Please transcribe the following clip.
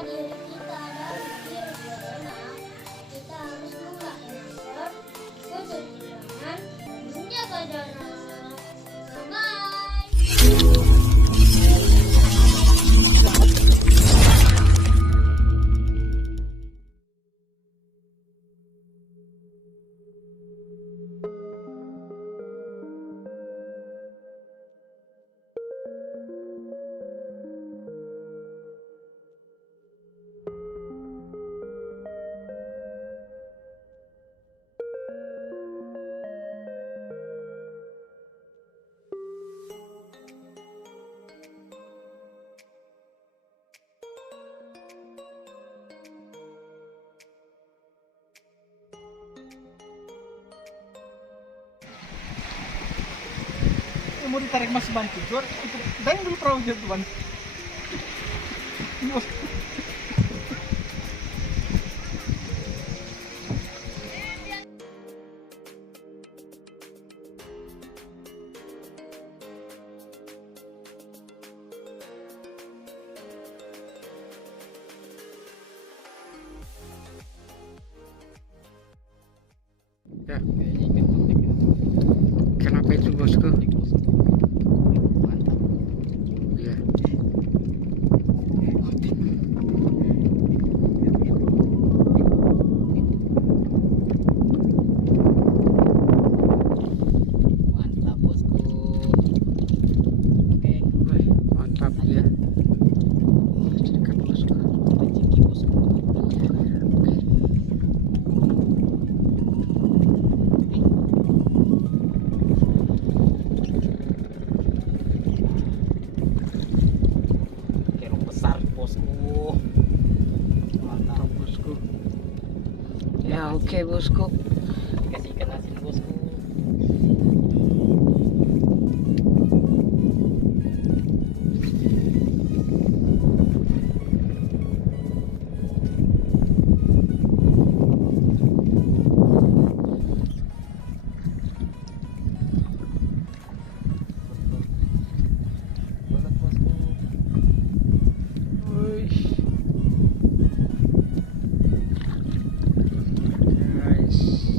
diri kita dari virus corona, kita harus memakai masker, mencuci tangan, dan menjaga jarak. Bye. Mau ditarik mas ban tujuan dan dulu perahu jatuhan. Ya, kenapa itu bosku? Iya. Mantap bosku. Oke, Wih, mantap ya. Dekat bosku. rezeki bosku. Oke. Kerong besar bosku. Mantap bosku. Ya oke bosku. Kasih ikan asin bosku. Banget bosku. Wih. Guys.